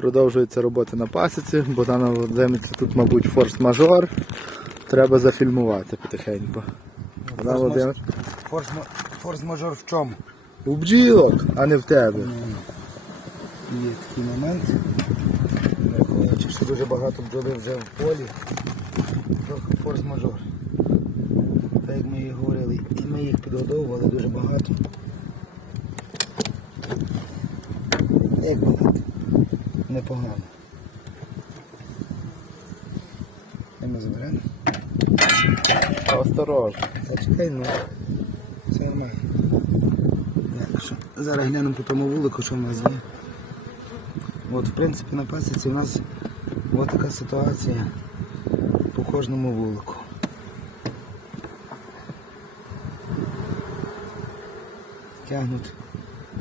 Продовжуються роботи на пасіці, Богдана Володимирівна тут, мабуть, форс-мажор. Треба зафільмувати потихеньку. Богдан. Форс-мажор в чому? У бджілок, а не в тебе. Є такий момент. Що дуже багато бджоли вже в полі. Трохи форс-мажор. Так як ми і говорили, і ми їх підгодовували дуже багато. Як багато? Непогано. Хай ми заберемо. Осторожно. Та ну. Все нормально. Зараз глянемо по тому вулику, що в нас є. От, в принципі, на пасіці у нас от така ситуація по кожному вулику. Тягнуть.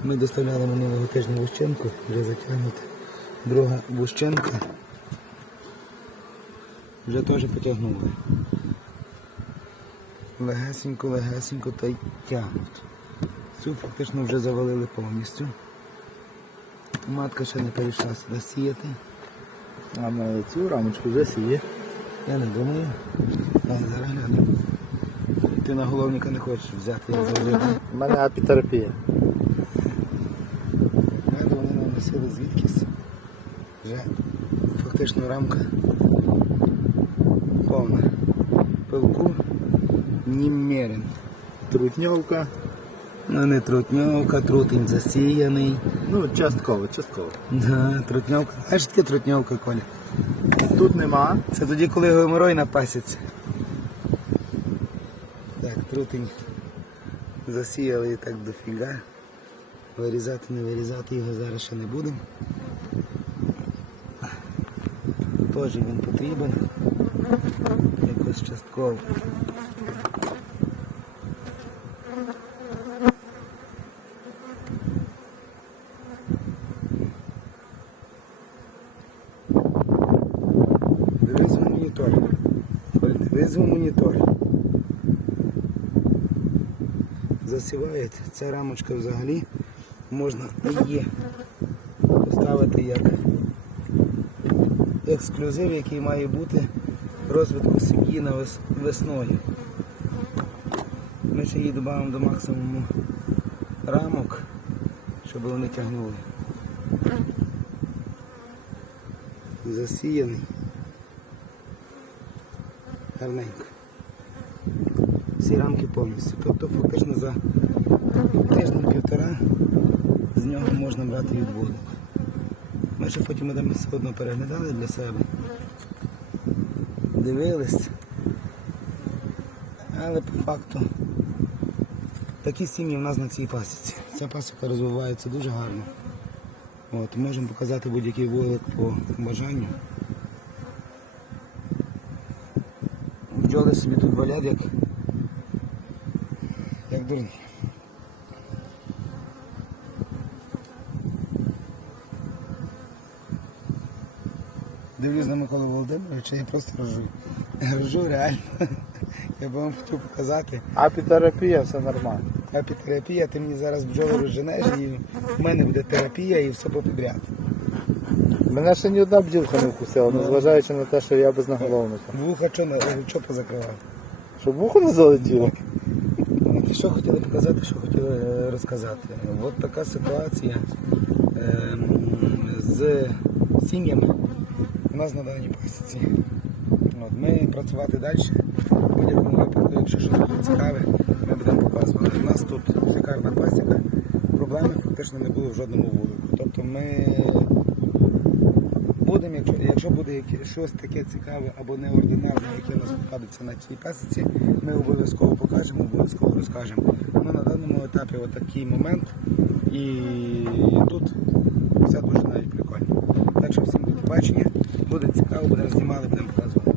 Ми доставляли минулого тижня вущенку, вже затягнута. Друга вущенка. Вже теж потягнули. Легесенько, легесенько та й тягнуть. Цю фактично вже завалили повністю. Матка ще не перейшла сюди сіяти. А на цю рамочку вже сіє. Я не думаю. Але зараз глянемо. Ти на головника не хочеш взяти, я завжди. У мене апітерапія. Вони нам носили звідкись. Вже фактично рамка повна. Пилку німерен. Трутньовка. Ну не трутньовка, трутень засіяний. Ну, частково, частково. Да, трутньовка. Знаєш, таке трутньовка, Коля? Тут нема. Це тоді, коли геморой напаситься. Так, трутень засіяли і так дофіга. Вирізати, не вирізати його зараз ще не будемо. Теж він потрібен. Якось частково. Дивись монітор. Дивись монітор. Засівають. Ця рамочка взагалі можна її поставити як ексклюзив, який має бути розвитку сім'ї на вес- весною. Ми ще її додамо до максимуму рамок, щоб вони тягнули. Засіяний. Гарненько. Всі рамки повністю. Тобто фактично за тиждень-півтора з нього можна брати відводок. Ми ще потім будемо все одно переглядали для себе. Дивились. Але по факту такі сім'ї в нас на цій пасіці. Ця пасіка розвивається дуже гарно. От, можемо показати будь-який вулик по бажанню. Бджоли собі тут валять як, як дурні. Дивлюсь на Миколу Володимировича і просто ржу. Ржу реально. Я би вам хотів показати. Апітерапія, все нормально. Апітерапія, ти мені зараз бджоли розженеш і в мене буде терапія і все попідряд. Мене ще ні одна бджілка не вкусила, незважаючи на те, що я без наголовника. Вуха на- позакривав? Щоб вухо не залетіло. І Що хотіли показати, що хотіли е, розказати. От така ситуація ем, з сім'ями нас на даній пасіці. От, ми працювати далі. В будь-якому випадку, якщо щось буде цікаве, ми будемо показувати. У нас тут шикарна пасіка, проблеми фактично не було в жодному вулику. Тобто ми будемо, якщо, якщо буде щось таке цікаве або неординарне, яке у нас попадеться на цій пасіці, ми обов'язково покажемо, обов'язково розкажемо. Ну, на даному етапі отакий момент і тут все дуже навіть прикольно. Так що всім до побачення, буде цікаво, будемо знімали, будемо показувати.